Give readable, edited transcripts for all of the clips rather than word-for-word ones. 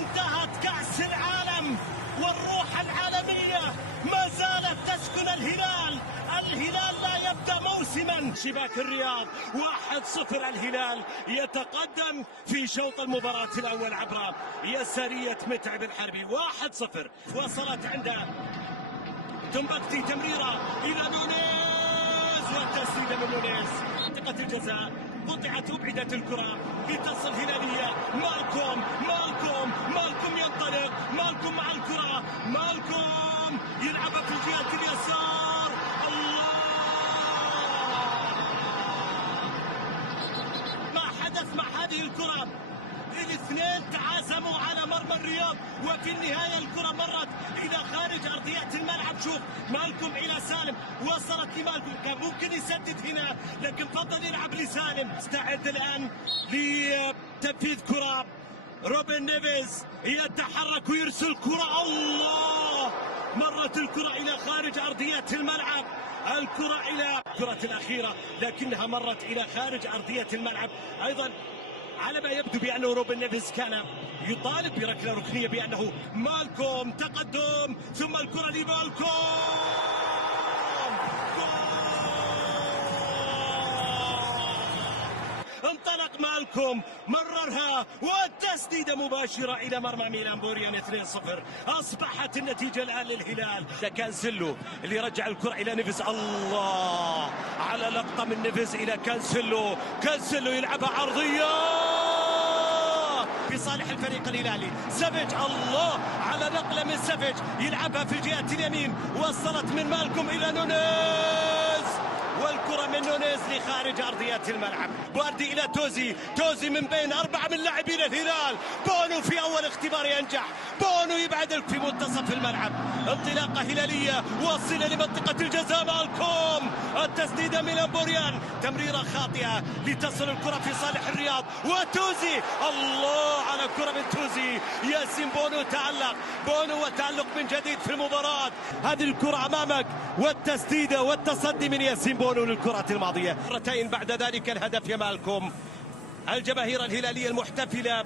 انتهت كأس العالم والروح العالمية ما زالت تسكن الهلال لا يبدأ موسما. شباك الرياض 1-0. الهلال يتقدم في شوط المباراة الأول عبر يسارية متعب الحربي 1-0. وصلت عند تنبكتي تمريرة إلى نونيز والتسديدة من نونيز منطقة الجزاء قطعت وابعدت الكرة لتصل هلالية. مالكوم ينطلق، مالكوم مع الكرة، مالكوم يلعبها في الجهة اليسار. الله ما حدث مع هذه الكرة، الاثنين تعازموا على مرمى الرياض وفي النهاية الكرة مرت إلى خارج أرضية الملعب. شوف مالكوم إلى سالم، وصلت لمالكوم، كان ممكن يسدد هنا لكن فضل يلعب لسالم. استعد الآن لتنفيذ كرة. روبن نيفيز يتحرك ويرسل كرة. الله مرت الكرة إلى خارج أرضية الملعب. الكرة إلى الكرة الأخيرة لكنها مرت إلى خارج أرضية الملعب. أيضا على ما يبدو بأنه روبن نيفيز كان يطالب بركلة ركنية بأنه مالكوم تقدم ثم الكرة لمالكوم. انطلق مالكوم مررها والتسديدة مباشرة إلى مرمى ميلان بوريان 2-0. أصبحت النتيجة الآن للهلال. ده كانسيلو اللي رجع الكرة إلى نيفيز. الله على لقطة من نيفيز إلى كانسيلو يلعبها عرضية في صالح الفريق الهلالي. سافيج الله على نقلة من سافيج يلعبها في الجهة اليمين، وصلت من مالكوم إلى نونيز والكرة من نونيز لخارج أرضية الملعب. بواردي إلى توزي من بين 4 من لاعبين الهلال. بونو في أول اختبار ينجح، بونو يبعد في منتصف الملعب. انطلاقة هلالية واصلة لمنطقة الجزاء. مالكوم التسديدة من بوريان، تمريرة خاطئة لتصل الكرة في صالح الرياض. وتوزي الله على كرة من توزي. ياسين بونو تألق، بونو وتألق من جديد في المباراة. هذه الكرة أمامك والتسديدة والتصدي من ياسين بونو للكرة الماضية. مرتين بعد ذلك الهدف يا مالكوم. الجماهير الهلالية المحتفلة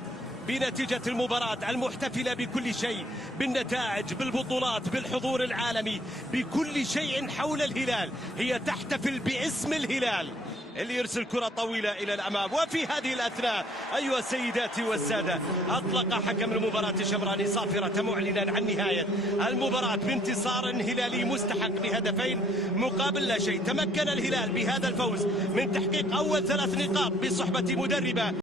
بنتيجة المباراة، المحتفلة بكل شيء، بالنتائج، بالبطولات، بالحضور العالمي، بكل شيء حول الهلال. هي تحتفل باسم الهلال اللي يرسل كرة طويلة إلى الأمام. وفي هذه الأثناء أيها السيدات والسادة أطلق حكم المباراة الشمراني صافرة معلنا عن نهاية المباراة بانتصار هلالي مستحق ب2 مقابل لا شيء. تمكن الهلال بهذا الفوز من تحقيق أول 3 نقاط بصحبة مدربه